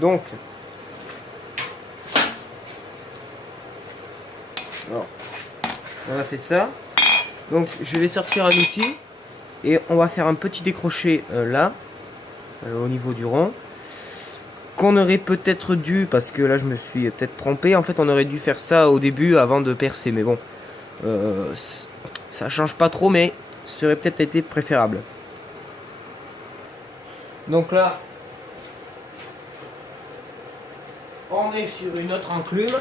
Donc, alors, on a fait ça. Donc je vais sortir un outil et on va faire un petit décroché là, au niveau du rond. Qu'on aurait peut-être dû, parce que là je me suis peut-être trompé, en fait on aurait dû faire ça au début avant de percer. Mais bon, ça change pas trop, mais ça aurait peut-être été préférable. Donc là, on est sur une autre enclume.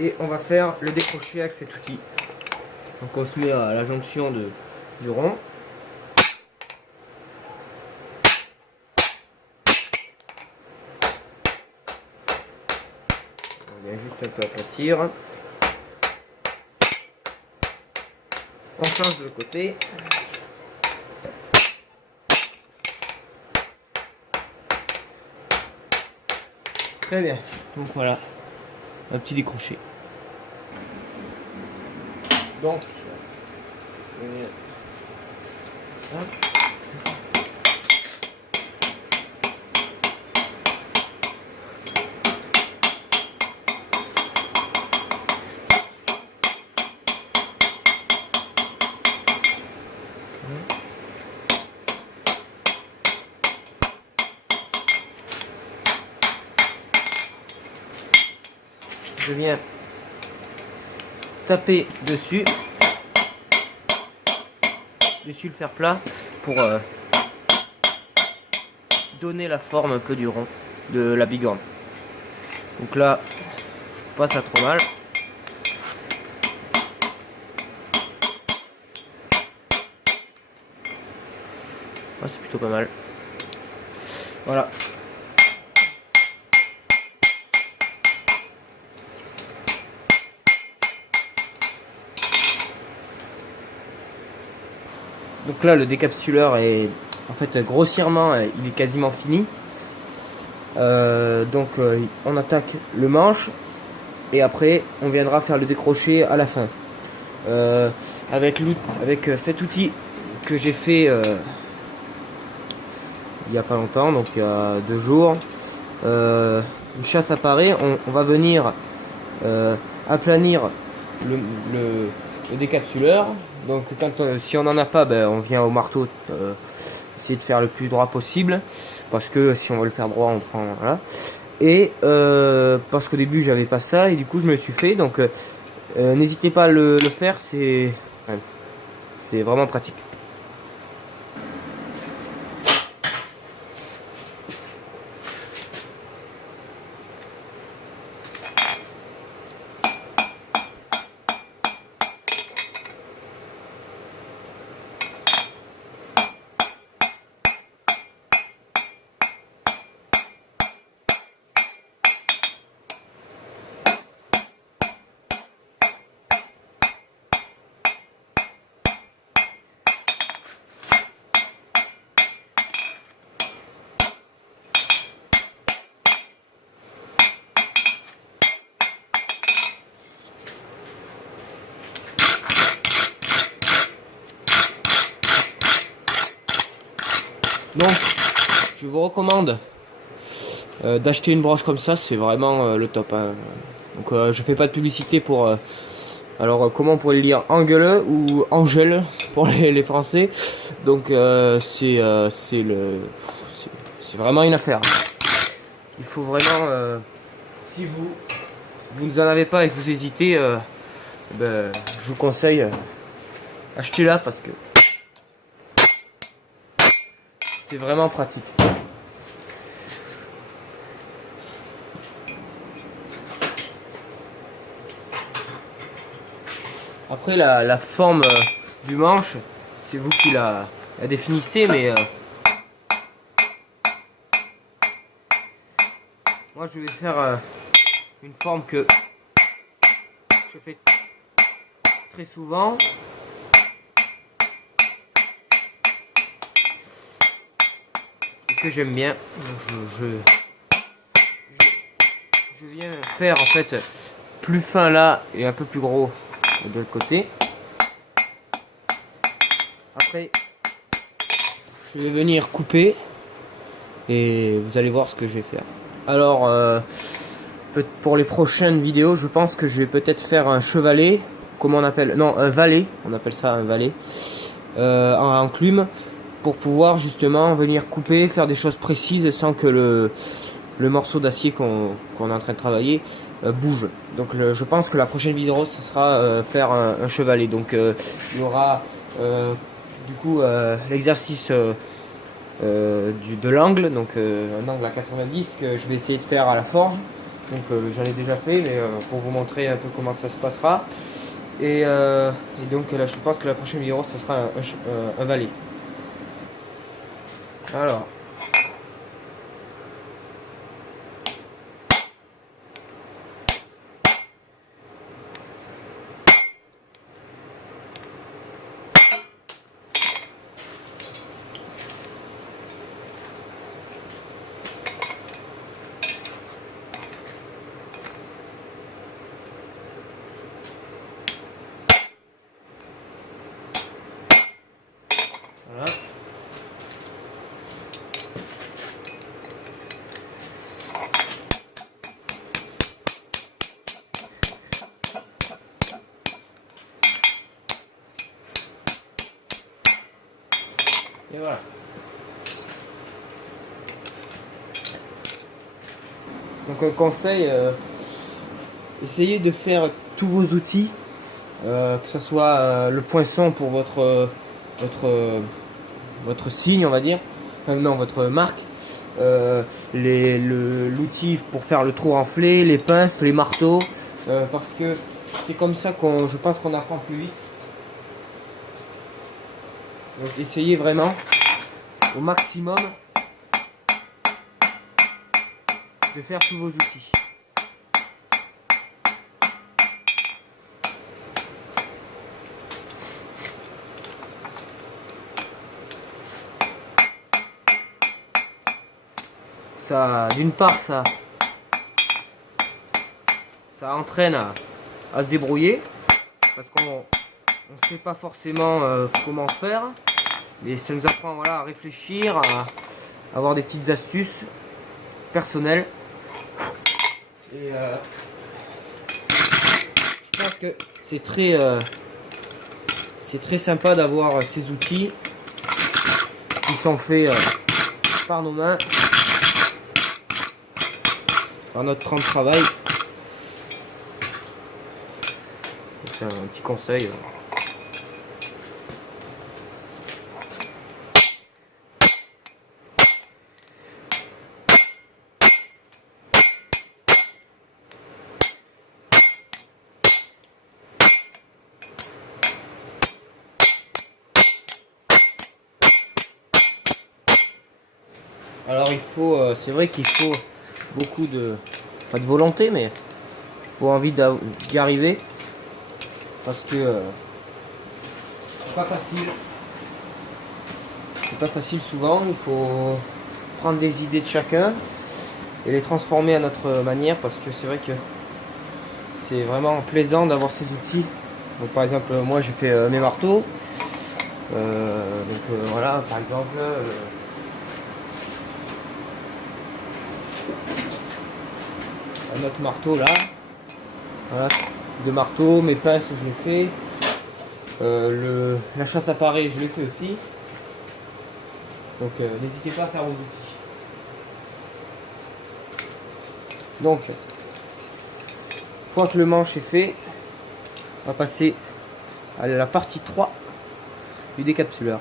Et on va faire le décroché avec cet outil. Donc on se met à la jonction du rond. On vient juste un peu aplatir. On change de côté. Très bien. Donc voilà, un petit décroché. Donc, je vais venir. Je viens taper dessus le fer plat pour donner la forme un peu du rond de la bigorne. Donc là, pas ça trop mal. Ah, c'est plutôt pas mal. Voilà. Donc là, le décapsuleur est en fait grossièrement, il est quasiment fini. On attaque le manche et après on viendra faire le décroché à la fin. Avec cet outil que j'ai fait il n'y a pas longtemps, donc il y a 2 jours, une chasse apparaît, on va venir aplanir le décapsuleur. Donc si on n'en a pas, ben, on vient au marteau essayer de faire le plus droit possible, parce que si on veut le faire droit on prend voilà. Et parce qu'au début j'avais pas ça et du coup je me le suis fait, donc n'hésitez pas à le faire, c'est vraiment pratique. Donc, je vous recommande d'acheter une broche comme ça, c'est vraiment le top. Hein. Donc, je fais pas de publicité pour. Alors, comment on pourrait le lire, Angele ou Angèle pour les Français. Donc, c'est vraiment une affaire. Il faut vraiment, si vous ne en avez pas et que vous hésitez, ben, je vous conseille achetez-la parce que c'est vraiment pratique. Après la forme du manche, c'est vous qui la définissez, mais moi je vais faire une forme que je fais très souvent. Que j'aime bien. Je viens faire en fait plus fin là et un peu plus gros de l'autre côté. Après je vais venir couper et vous allez voir ce que je vais faire. Alors pour les prochaines vidéos, je pense que je vais peut-être faire un chevalet, comment on appelle, non, un valet, on appelle ça un valet, en enclume, pour pouvoir justement venir couper, faire des choses précises sans que le morceau d'acier qu'on est en train de travailler bouge. Donc je pense que la prochaine vidéo ce sera faire un chevalet. Donc il y aura du coup l'exercice de l'angle, donc un angle à 90 que je vais essayer de faire à la forge. Donc j'en ai déjà fait, mais pour vous montrer un peu comment ça se passera. Et donc là, je pense que la prochaine vidéo ce sera un valet. Alors. Voilà. Et voilà. Donc un conseil, essayez de faire tous vos outils, que ce soit le poinçon pour votre signe, on va dire, enfin, non, votre marque, l'outil pour faire le trou renflé, les pinces, les marteaux, parce que c'est comme ça je pense qu'on apprend plus vite. Donc essayez vraiment au maximum de faire tous vos outils. Ça, d'une part, ça entraîne à se débrouiller, parce qu'on ne sait pas forcément comment faire, mais ça nous apprend, voilà, à réfléchir, à avoir des petites astuces personnelles. Et je pense que c'est très sympa d'avoir ces outils qui sont faits par nos mains, par notre temps de travail. C'est un petit conseil. Alors il faut, c'est vrai qu'il faut beaucoup pas de volonté, mais il faut envie d'y arriver, parce que c'est pas facile. C'est pas facile souvent, il faut prendre des idées de chacun et les transformer à notre manière, parce que c'est vrai que c'est vraiment plaisant d'avoir ces outils. Donc par exemple, moi j'ai fait mes marteaux, voilà, par exemple un autre marteau là, voilà, deux marteaux, mes pinces je l'ai fait, la chasse à parer je l'ai fait aussi. Donc n'hésitez pas à faire vos outils. Donc une fois que le manche est fait, on va passer à la partie 3 du décapsuleur.